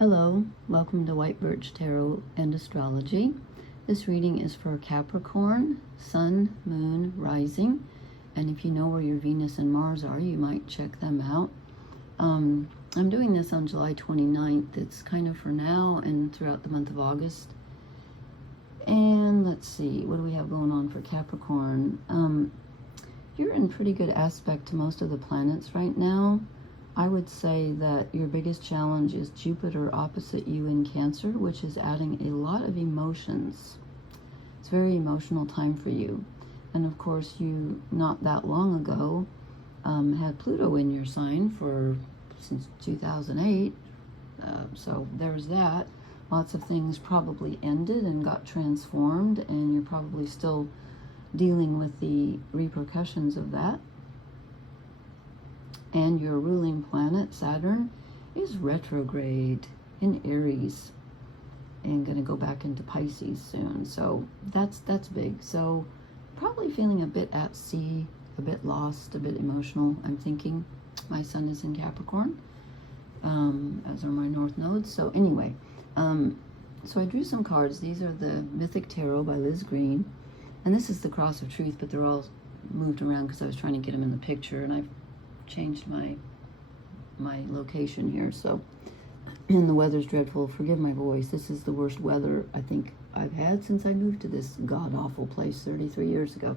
Hello, welcome to White Birch Tarot and Astrology. This reading is for Capricorn, Sun, Moon, Rising, and if you know where your Venus and Mars are, you might check them out. I'm doing this on July 29th. It's kind of for now and throughout the month of August. And let's see, what do we have going on for Capricorn? You're in pretty good aspect to most of the planets right now. I would say that your biggest challenge is Jupiter opposite you in Cancer, which is adding a lot of emotions. It's a very emotional time for you. And of course, you, not that long ago, had Pluto in your sign since 2008. So there's that. Lots of things probably ended and got transformed, and you're probably still dealing with the repercussions of that. And your ruling planet, Saturn, is retrograde in Aries and going to go back into Pisces soon. So that's big. So probably feeling a bit at sea, a bit lost, a bit emotional. I'm thinking my sun is in Capricorn, as are my north nodes. So anyway, so I drew some cards. These are the Mythic Tarot by Liz Green. And this is the Cross of Truth, but they're all moved around because I was trying to get them in the picture, and I've changed my location here, so, and the weather's dreadful. Forgive my voice. This is the worst weather I think I've had since I moved to this god-awful place 33 years ago.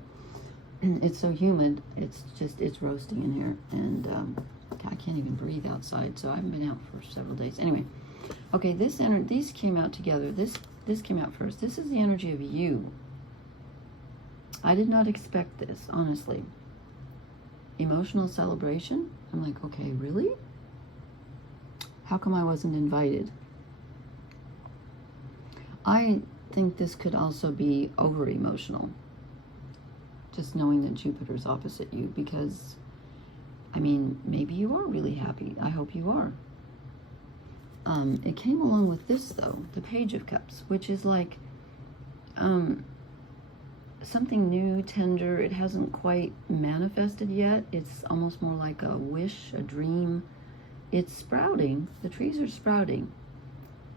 It's so humid, it's roasting in here, and I can't even breathe outside, so I haven't been out for several days. Anyway, okay, these came out together. This came out first. This is the energy of you. I did not expect this, honestly. Emotional celebration. I'm like, okay, really? How come I wasn't invited? I think this could also be over emotional, just knowing that Jupiter's opposite you, because I mean, maybe you are really happy. I hope you are. It came along with this though, the Page of Cups, which is like something new, tender. It hasn't quite manifested yet. It's almost more like a wish, a dream. It's sprouting. The trees are sprouting,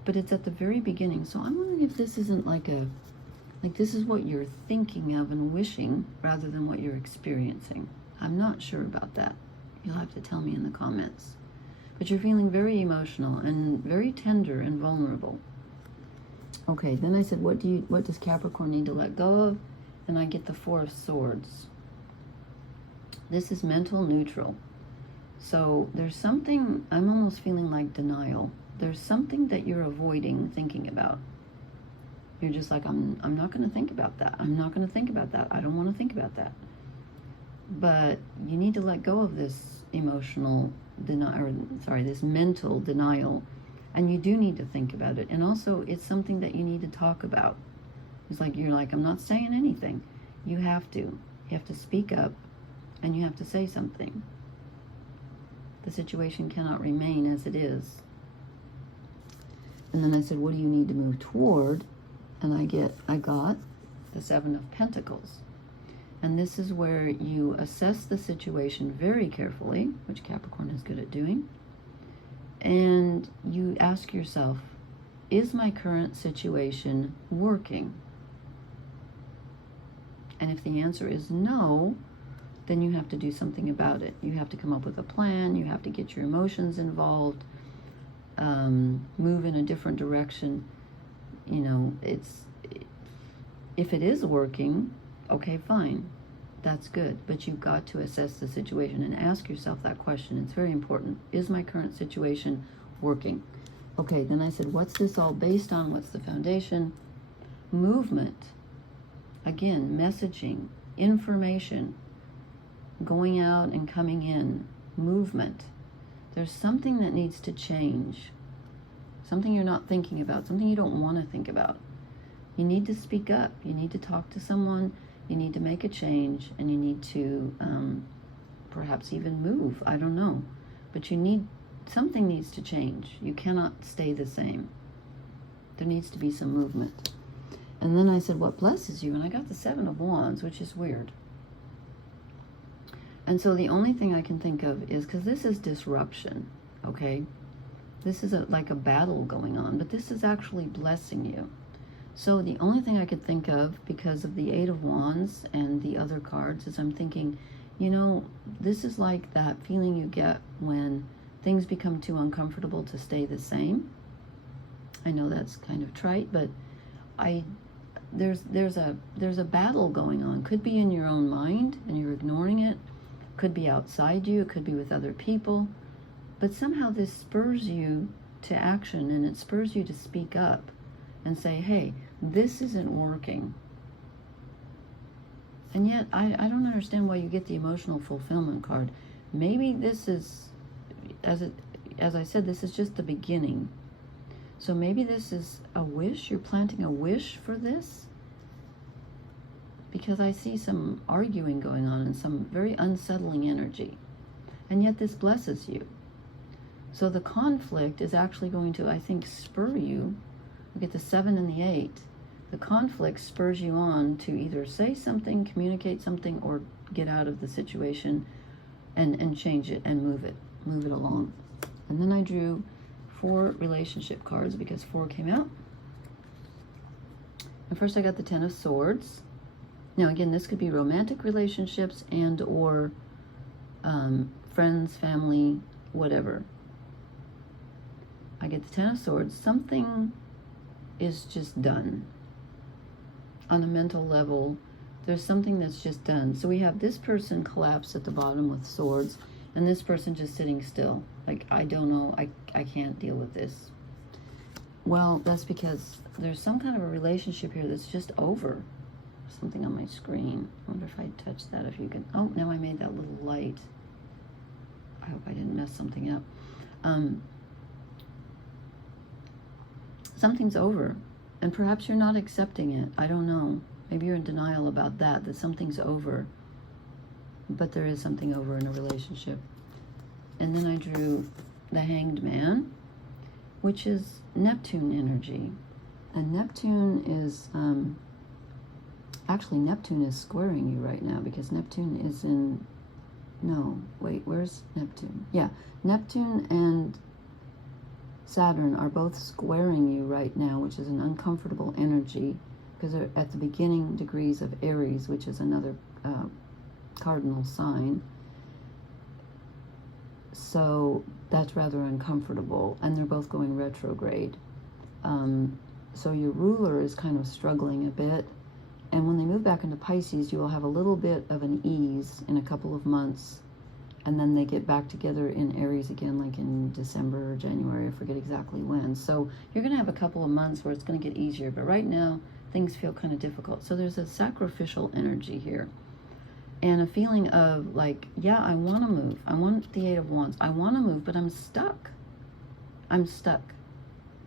but it's at the very beginning. So I'm wondering if this isn't like this is what you're thinking of and wishing rather than what you're experiencing. I'm not sure about that. You'll have to tell me in the comments. But you're feeling very emotional and very tender and vulnerable. Okay, then I said, what does Capricorn need to let go of? And I get the Four of Swords. This is mental neutral. So there's something, I'm almost feeling like denial. There's something that you're avoiding thinking about. You're just like, I'm not going to think about that. I'm not going to think about that. I don't want to think about that. But you need to let go of this emotional this mental denial. And you do need to think about it. And also, it's something that you need to talk about. It's like, you're like, I'm not saying anything. You have to. You have to speak up, and you have to say something. The situation cannot remain as it is. And then I said, what do you need to move toward? And I got the Seven of Pentacles. And this is where you assess the situation very carefully, which Capricorn is good at doing. And you ask yourself, is my current situation working? And if the answer is no, then you have to do something about it. You have to come up with a plan. You have to get your emotions involved, move in a different direction. You know, if it is working, okay, fine. That's good. But you've got to assess the situation and ask yourself that question. It's very important. Is my current situation working? Okay, then I said, what's this all based on? What's the foundation? Movement. Again, messaging, information, going out and coming in, movement. There's something that needs to change, something you're not thinking about, something you don't want to think about. You need to speak up. You need to talk to someone. You need to make a change, and you need to perhaps even move. I don't know. But something needs to change. You cannot stay the same. There needs to be some movement. And then I said, what blesses you? And I got the Seven of Wands, which is weird. And so the only thing I can think of is, because this is disruption, okay? This is like a battle going on, but this is actually blessing you. So the only thing I could think of, because of the Eight of Wands and the other cards, is I'm thinking, you know, this is like that feeling you get when things become too uncomfortable to stay the same. I know that's kind of trite, but there's a battle going on. Could be in your own mind and you're ignoring it. Could be outside you. It could be with other people. But somehow this spurs you to action, and it spurs you to speak up and say, hey, this isn't working. And yet, I don't understand why you get the emotional fulfillment card. Maybe this is, as I said, this is just the beginning. So maybe this is a wish. You're planting a wish for this. Because I see some arguing going on and some very unsettling energy. And yet this blesses you. So the conflict is actually going to, I think, spur you. Look at the 7 and the 8. The conflict spurs you on to either say something, communicate something, or get out of the situation and change it and move it along. And then I drew 4 relationship cards because 4 came out. And first I got the 10 of Swords. Now again, this could be romantic relationships and or friends, family, whatever. I get the 10 of Swords. Something is just done. On a mental level, there's something that's just done. So we have this person collapsed at the bottom with swords, and this person just sitting still. Like, I don't know, I can't deal with this. Well, that's because there's some kind of a relationship here that's just over. Something on my screen. I wonder if I touch that, if you can. Oh, now I made that little light. I hope I didn't mess something up. Something's over, and perhaps you're not accepting it. I don't know. Maybe you're in denial about that something's over. But there is something over in a relationship. And then I drew the Hanged Man, which is Neptune energy. And Neptune is, actually Neptune is squaring you right now, because Neptune is in, no, wait, where's Neptune? Yeah, Neptune and Saturn are both squaring you right now, which is an uncomfortable energy, because they're at the beginning degrees of Aries, which is another cardinal sign. So that's rather uncomfortable, and they're both going retrograde. So your ruler is kind of struggling a bit, and when they move back into Pisces, you will have a little bit of an ease in a couple of months, and then they get back together in Aries again, like in December or January, I forget exactly when. So you're going to have a couple of months where it's going to get easier, but right now things feel kind of difficult. So there's a sacrificial energy here, and a feeling of like, yeah, I want to move. I want the 8 of Wands. I want to move, but I'm stuck. I'm stuck.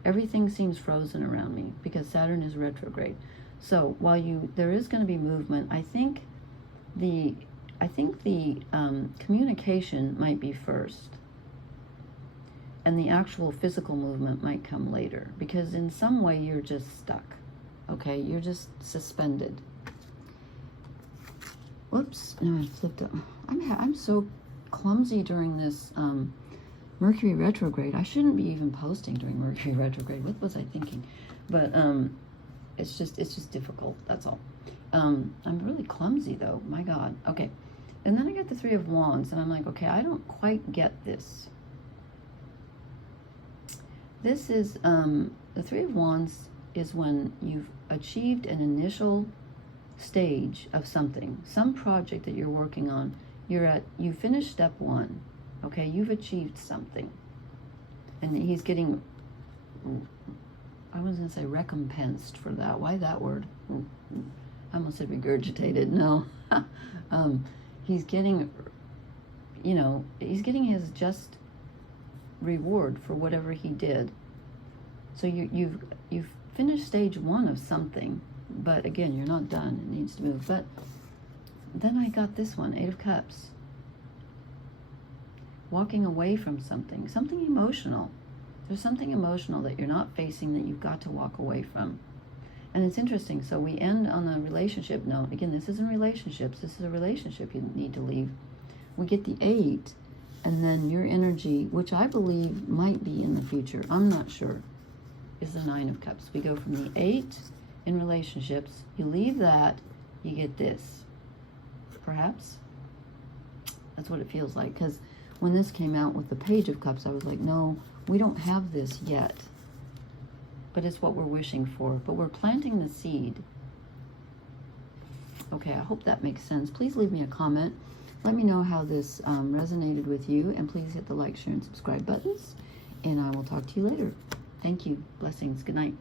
Everything seems frozen around me because Saturn is retrograde. So while there is going to be movement, I think the communication might be first, and the actual physical movement might come later, because in some way you're just stuck. Okay, you're just suspended. Whoops! No, I flipped it. I'm so clumsy during this Mercury retrograde. I shouldn't be even posting during Mercury retrograde. What was I thinking? But it's just difficult. That's all. I'm really clumsy though. My God. Okay. And then I get the 3 of Wands, and I'm like, okay, I don't quite get this. This is, the 3 of Wands is when you've achieved an initial stage of something, some project that you're working on. You finished step 1, okay? You've achieved something. And he's getting, I was going to say recompensed for that. Why that word? I almost said regurgitated. No. He's getting, he's getting his just reward for whatever he did. So you've finished stage 1 of something, but again, you're not done. It needs to move. But then I got this one, 8 of Cups. Walking away from something emotional. There's something emotional that you're not facing that you've got to walk away from. And it's interesting. So we end on a relationship note. Again, this isn't relationships. This is a relationship you need to leave. We get the 8, And then your energy, which I believe might be in the future, I'm not sure, is the Nine of Cups. We go from the 8 in relationships. You leave that, you get this. Perhaps. That's what it feels like. Because when this came out with the Page of Cups, I was like, no, we don't have this yet. But it's what we're wishing for. But we're planting the seed. Okay, I hope that makes sense. Please leave me a comment. Let me know how this resonated with you. And please hit the like, share, and subscribe buttons. And I will talk to you later. Thank you. Blessings. Good night.